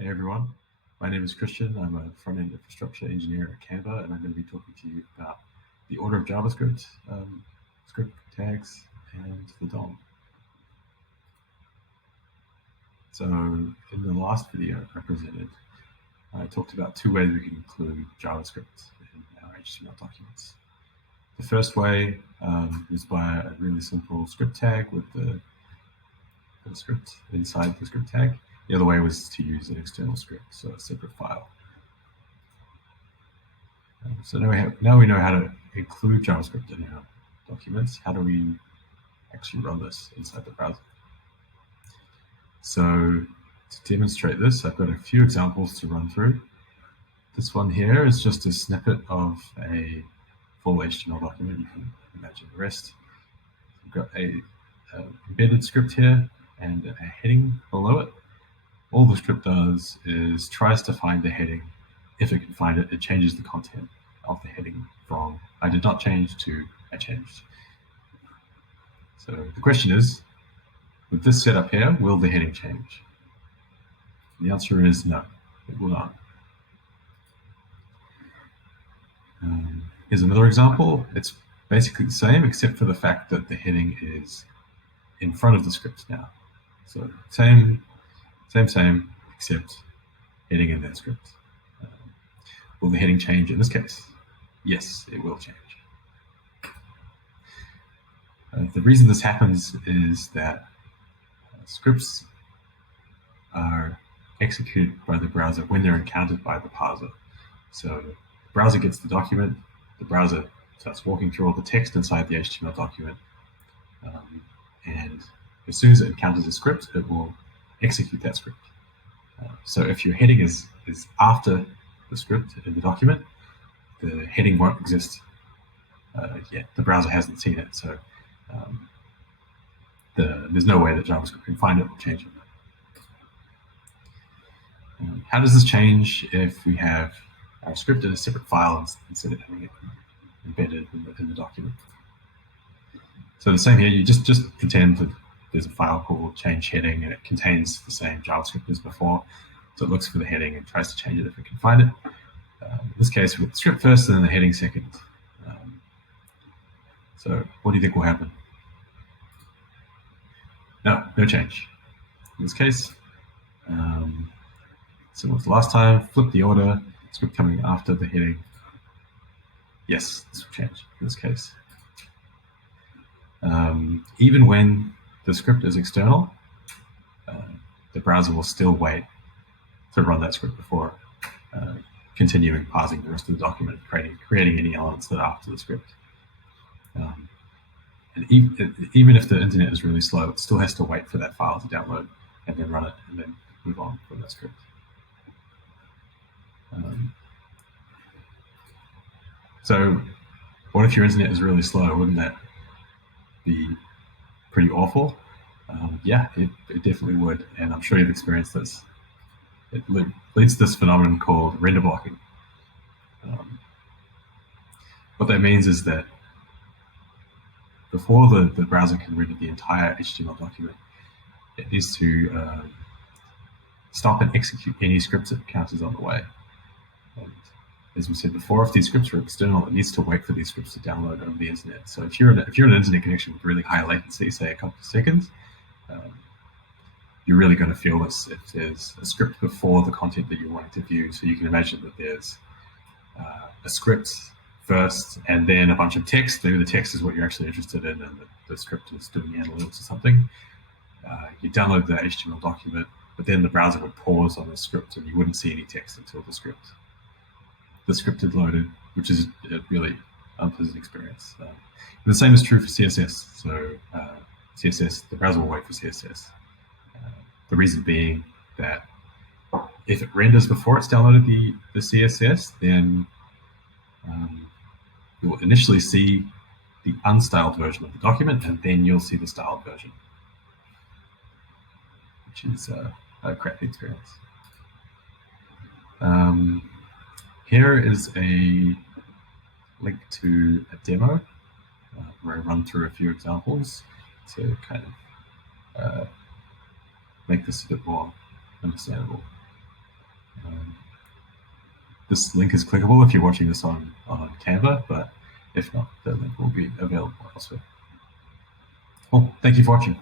Hey everyone, my name is Christian. I'm a front-end infrastructure engineer at Canva, and I'm going to be talking to you about the order of JavaScript, script tags, and the DOM. So in the last video I presented, I talked about two ways we can include JavaScript in our HTML documents. The first way is by a really simple script tag with the script inside the script tag. The other way was to use an external script, so a separate file. So now we know how to include JavaScript in our documents. How do we actually run this inside the browser? So to demonstrate this, I've got a few examples to run through. This one here is just a snippet of a full HTML document. You can imagine the rest. We've got a embedded script here and a heading below it. All the script does is tries to find the heading. If it can find it, it changes the content of the heading from I did not change to I changed. So the question is, with this setup here, will the heading change? And the answer is no, it will not. Here's another example. It's basically the same, except for the fact that the heading is in front of the script now. So same, except heading in that script. Will the heading change in this case? Yes, it will change. The reason this happens is that scripts are executed by the browser when they're encountered by the parser. So the browser gets the document, the browser starts walking through all the text inside the HTML document, and as soon as it encounters a script, it will execute that script. So if your heading is after the script in the document, the heading won't exist yet. The browser hasn't seen it, so there's no way that JavaScript can find it or change it. How does this change if we have our script in a separate file instead of having it embedded in the document? So the same here, you just pretend that there's a file called change heading and it contains the same JavaScript as before. So it looks for the heading and tries to change it if it can find it. In this case, we put the script first and then the heading second. So what do you think will happen? No change. In this case, similar to last time, flip the order, script coming after the heading. Yes, this will change in this case. Even when the script is external, the browser will still wait to run that script before continuing parsing the rest of the document, creating any elements that are after the script. And even if the internet is really slow, it still has to wait for that file to download and then run it and then move on from that script. So what if your internet is really slow? Wouldn't that be pretty awful? Yeah, it definitely would, and I'm sure you've experienced this. It leads to this phenomenon called render blocking. What that means is that before the browser can render the entire HTML document, it needs to stop and execute any scripts it encounters on the way. And as we said before, if these scripts are external, it needs to wait for these scripts to download over the internet. So if you're an internet connection with really high latency, say a couple of seconds, you're really going to feel this if there's a script before the content that you're wanting to view. So you can imagine that there's a script first and then a bunch of text. Maybe the text is what you're actually interested in and the script is doing analytics or something. You download the HTML document, but then the browser would pause on the script and you wouldn't see any text until the script had loaded, which is a really unpleasant experience. And the same is true for CSS. So CSS, the browser will wait for CSS. The reason being that if it renders before it's downloaded the CSS, then you'll initially see the unstyled version of the document, and then you'll see the styled version, which is a crappy experience. Here is a link to a demo where I run through a few examples to kind of make this a bit more understandable. This link is clickable if you're watching this on Canva, but if not, the link will be available elsewhere. Well, thank you for watching.